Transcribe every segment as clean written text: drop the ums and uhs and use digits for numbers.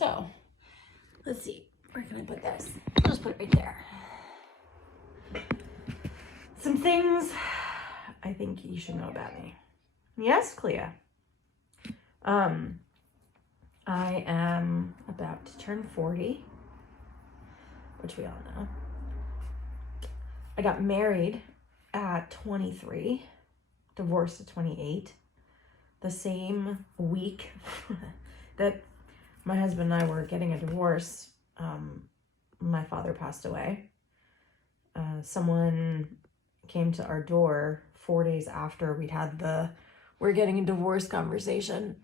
So, let's see. Where can I put this? I'll just put it right there. Some things I think you should know about me. Yes, Clea. I am about to turn 40, which we all know. I got married at 23, divorced at 28, the same week that my husband and I were getting a divorce. My father passed away. Someone came to our door 4 days after we'd had the we're getting a divorce conversation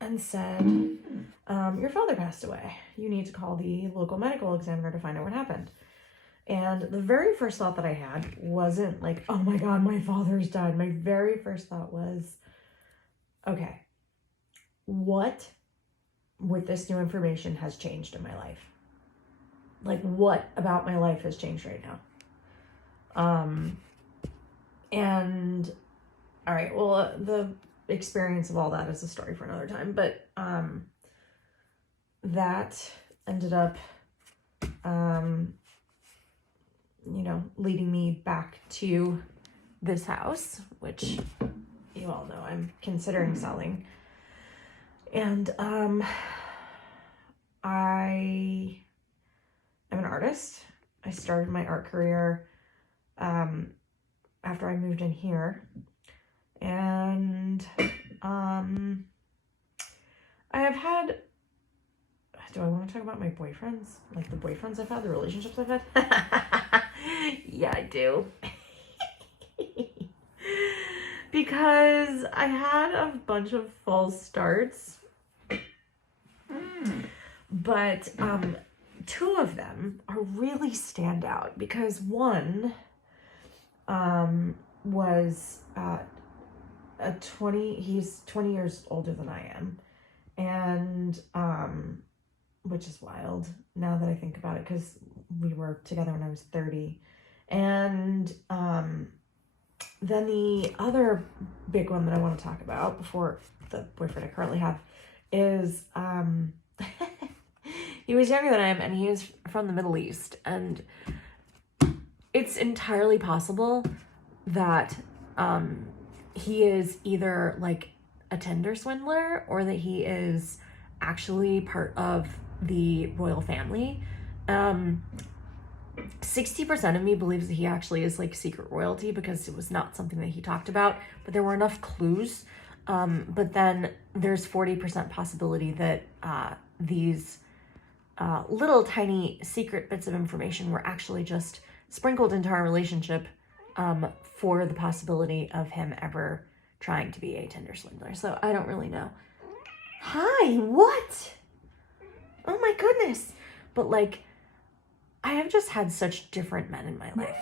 and said, your father passed away. You need to call the local medical examiner to find out what happened. And the very first thought that I had wasn't like, oh my God, my father's died. My very first thought was, okay, what with this new information has changed in my life? Like, what about my life has changed right now? And all right, well, the experience of all that is a story for another time, but that ended up leading me back to this house, which you all know I'm considering selling. And I am an artist. I started my art career after I moved in here. And I have had, do I want to talk about my boyfriends? Like the boyfriends I've had, the relationships I've had? Yeah, I do. Because I had a bunch of false starts. But two of them are really stand out because one was he's 20 years older than I am, and which is wild now that I think about it because we were together when I was 30. And then the other big one that I want to talk about before the boyfriend I currently have is he was younger than I am, and he is from the Middle East, and it's entirely possible that he is either like a Tinder swindler or that he is actually part of the royal family. 60% of me believes that he actually is like secret royalty because it was not something that he talked about, but there were enough clues. But then there's 40% possibility that these little tiny secret bits of information were actually just sprinkled into our relationship for the possibility of him ever trying to be a Tinder swindler. So I don't really know. Hi, what? Oh my goodness. But like, I have just had such different men in my life.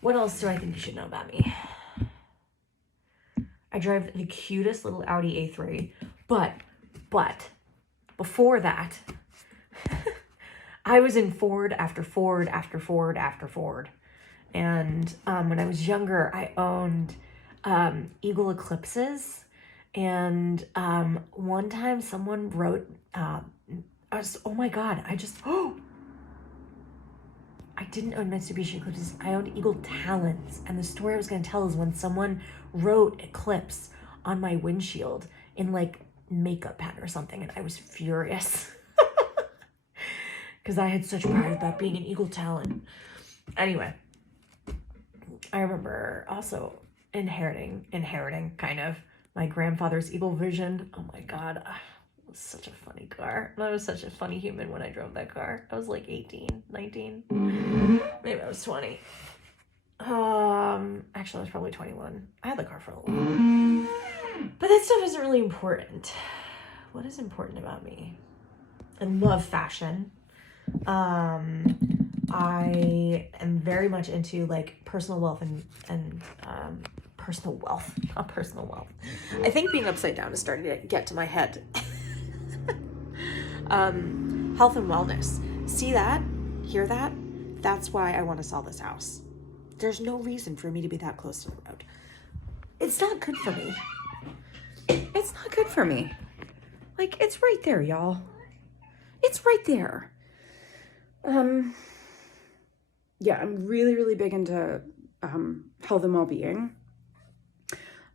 What else do I think you should know about me? I drive the cutest little Audi A3, but before that, I was in Ford after Ford after Ford after Ford. And when I was younger, I owned Eagle Eclipses. And one time someone wrote, oh my God, I didn't own Mitsubishi Eclipses. I owned Eagle Talons. And the story I was going to tell is when someone wrote Eclipse on my windshield in like makeup pen or something. And I was furious because I had such pride about being an Eagle Talon. Anyway, I remember also inheriting kind of my grandfather's Eagle Vision. Oh my God. It was such a funny car. And I was such a funny human when I drove that car. I was like 18, 19. Maybe I was 20. Actually I was probably 21. I had the car for a while. But that stuff isn't really important. What is important about me? I love fashion. I am very much into like personal wealth and personal wealth, not personal wealth. I think being upside down is starting to get to my head. Health and wellness. See that? Hear that? That's why I want to sell this house. There's no reason for me to be that close to the road. It's not good for me. It's not good for me. Like, it's right there, y'all. It's right there. Yeah, I'm really, really big into health and well-being.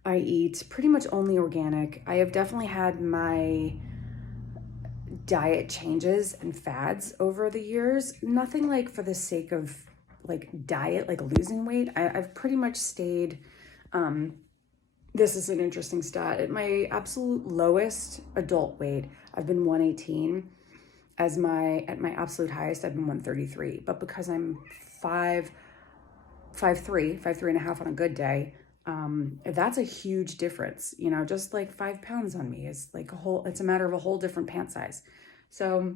I eat pretty much only organic. I have definitely had my diet changes and fads over the years. Nothing like for the sake of like diet, like losing weight. I've pretty much stayed, this is an interesting stat. At my absolute lowest adult weight, I've been 118. At my absolute highest, I've been 133. But because I'm 5'3" and a half on a good day, that's a huge difference. You know, just like 5 pounds on me is like it's a matter of a whole different pant size. So,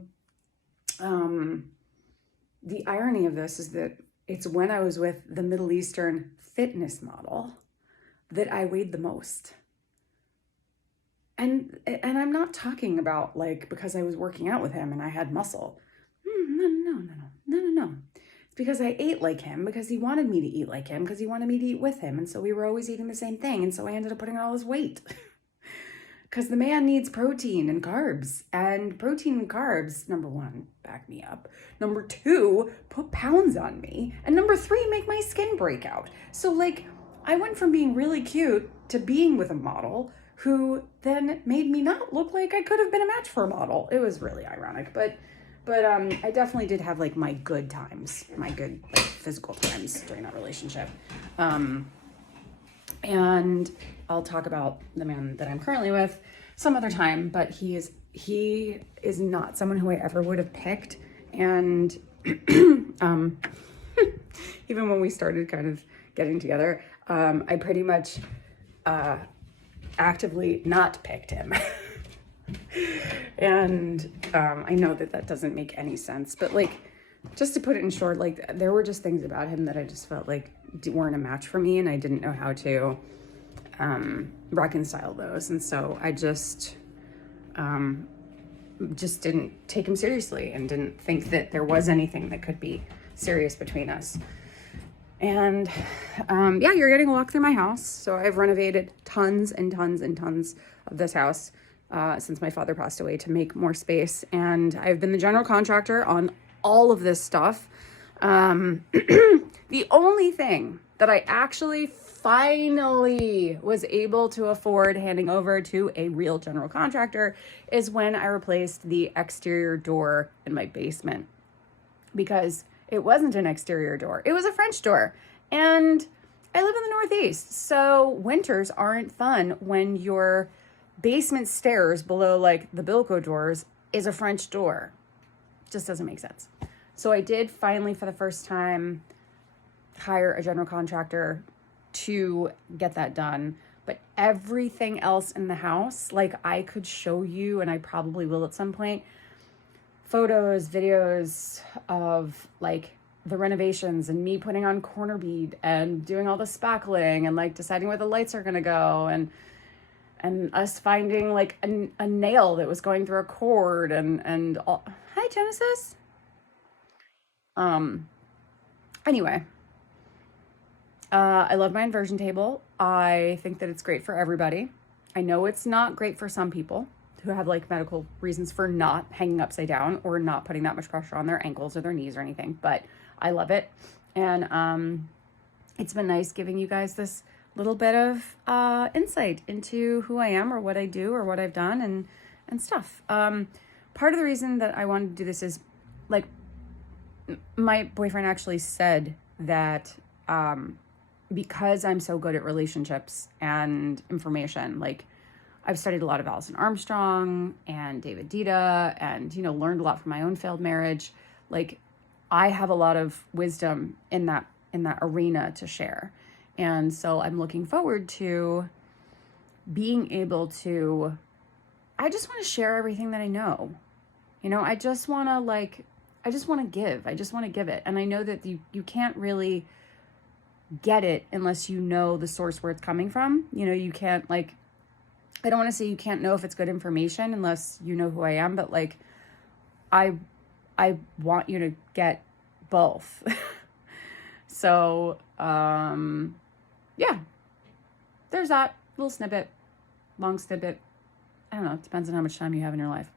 the irony of this is that it's when I was with the Middle Eastern fitness model that I weighed the most. And I'm not talking about like because I was working out with him and I had muscle. No. It's because I ate like him, because he wanted me to eat like him, because he wanted me to eat with him. And so we were always eating the same thing. And so I ended up putting on all this weight. Because the man needs protein and carbs. And protein and carbs, number one, back me up. Number two, put pounds on me. And number three, make my skin break out. So like, I went from being really cute to being with a model who then made me not look like I could have been a match for a model. It was really ironic, but I definitely did have like my good times, my good like physical times during that relationship. And I'll talk about the man that I'm currently with some other time, but he is not someone who I ever would have picked. And even when we started kind of getting together, I pretty much actively not picked him. And I know that doesn't make any sense, but like, just to put it in short, like there were just things about him that I just felt like weren't a match for me, and I didn't know how to reconcile those. And so I just didn't take him seriously and didn't think that there was anything that could be serious between us. And yeah, you're getting a walk through my house. So I've renovated tons and tons and tons of this house since my father passed away to make more space. And I've been the general contractor on all of this stuff. The only thing that I actually finally was able to afford handing over to a real general contractor is when I replaced the exterior door in my basement, because it wasn't an exterior door. It was a French door. And I live in the Northeast, so winters aren't fun when your basement stairs below like the Bilko doors is a French door. Just doesn't make sense. So I did finally, for the first time, hire a general contractor to get that done. But everything else in the house, like I could show you, and I probably will at some point, photos, videos of like the renovations and me putting on corner bead and doing all the spackling and like deciding where the lights are gonna go, and us finding like a nail that was going through a cord and all. Hi, Genesis. Anyway, I love my inversion table. I think that it's great for everybody. I know it's not great for some people who have like medical reasons for not hanging upside down or not putting that much pressure on their ankles or their knees or anything, but I love it. And it's been nice giving you guys this little bit of insight into who I am or what I do or what I've done and stuff. Part of the reason that I wanted to do this is like my boyfriend actually said that because I'm so good at relationships and information, like I've studied a lot of Alison Armstrong and David Dita and, you know, learned a lot from my own failed marriage. Like I have a lot of wisdom in that arena to share. And so I'm looking forward to being able to, I just want to share everything that I know. You know, I just want to give. I just want to give it. And I know that you can't really get it unless you know the source where it's coming from. You know, you can't like, I don't want to say you can't know if it's good information unless you know who I am, but like, I want you to get both. So, yeah, there's that little snippet. long snippet, I don't know, it depends on how much time you have in your life.